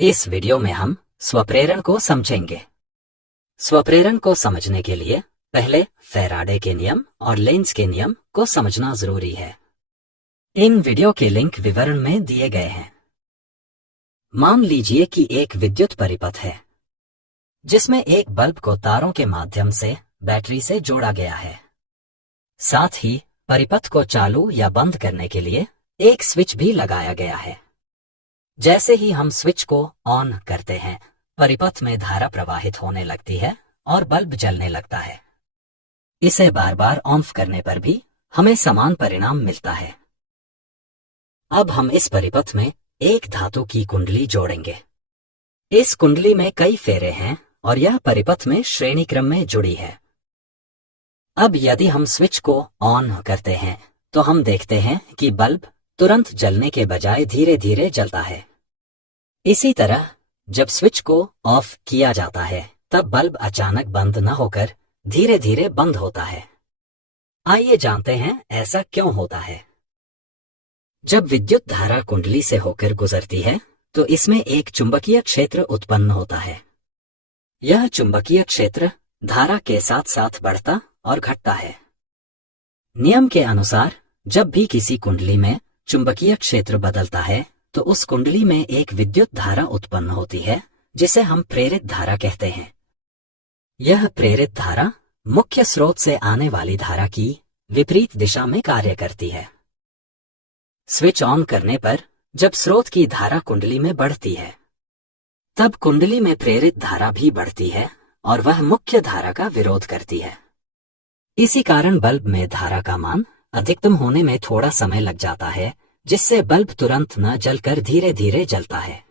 इस वीडियो में हम स्वप्रेरण को समझेंगे। स्वप्रेरण को समझने के लिए पहले फैराडे के नियम और लेंज के नियम को समझना जरूरी है। इन वीडियो के लिंक विवरण में दिए गए हैं। मान लीजिए कि एक विद्युत परिपथ है जिसमें एक बल्ब को तारों के माध्यम से बैटरी से जोड़ा गया है। साथ ही परिपथ को चालू या बंद करने के लिए एक स्विच भी लगाया गया है। जैसे ही हम स्विच को ऑन करते हैं, परिपथ में धारा प्रवाहित होने लगती है और बल्ब जलने लगता है। इसे बार बार ऑफ करने पर भी हमें समान परिणाम मिलता है। अब हम इस परिपथ में एक धातु की कुंडली जोड़ेंगे। इस कुंडली में कई फेरे हैं और यह परिपथ में श्रेणी क्रम में जुड़ी है। अब यदि हम स्विच को ऑन करते हैं तो हम देखते हैं कि बल्ब तुरंत जलने के बजाय धीरे धीरे जलता है। इसी तरह जब स्विच को ऑफ किया जाता है तब बल्ब अचानक बंद न होकर धीरे धीरे बंद होता है। आइए जानते हैं ऐसा क्यों होता है। जब विद्युत धारा कुंडली से होकर गुजरती है तो इसमें एक चुंबकीय क्षेत्र उत्पन्न होता है। यह चुंबकीय क्षेत्र धारा के साथ साथ बढ़ता और घटता है। नियम के अनुसार जब भी किसी कुंडली में चुंबकीय क्षेत्र बदलता है तो उस कुंडली में एक विद्युत धारा उत्पन्न होती है जिसे हम प्रेरित धारा कहते हैं। यह प्रेरित धारा मुख्य स्रोत से आने वाली धारा की विपरीत दिशा में कार्य करती है। स्विच ऑन करने पर जब स्रोत की धारा कुंडली में बढ़ती है तब कुंडली में प्रेरित धारा भी बढ़ती है और वह मुख्य धारा का विरोध करती है। इसी कारण बल्ब में धारा का मान अधिकतम होने में थोड़ा समय लग जाता है, जिससे बल्ब तुरंत न जलकर धीरे धीरे जलता है।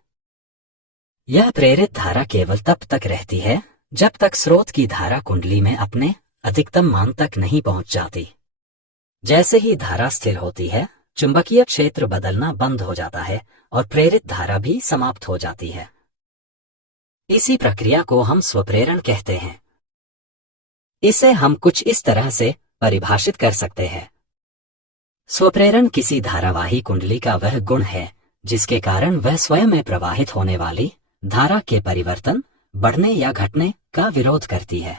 यह प्रेरित धारा केवल तब तक रहती है जब तक स्रोत की धारा कुंडली में अपने अधिकतम मान तक नहीं पहुंच जाती। जैसे ही धारा स्थिर होती है, चुंबकीय क्षेत्र बदलना बंद हो जाता है और प्रेरित धारा भी समाप्त हो जाती है। इसी प्रक्रिया को हम स्वप्रेरण कहते हैं। इसे हम कुछ इस तरह से परिभाषित कर सकते हैं। स्वप्रेरण किसी धारावाही कुंडली का वह गुण है जिसके कारण वह स्वयं में प्रवाहित होने वाली धारा के परिवर्तन, बढ़ने या घटने का विरोध करती है।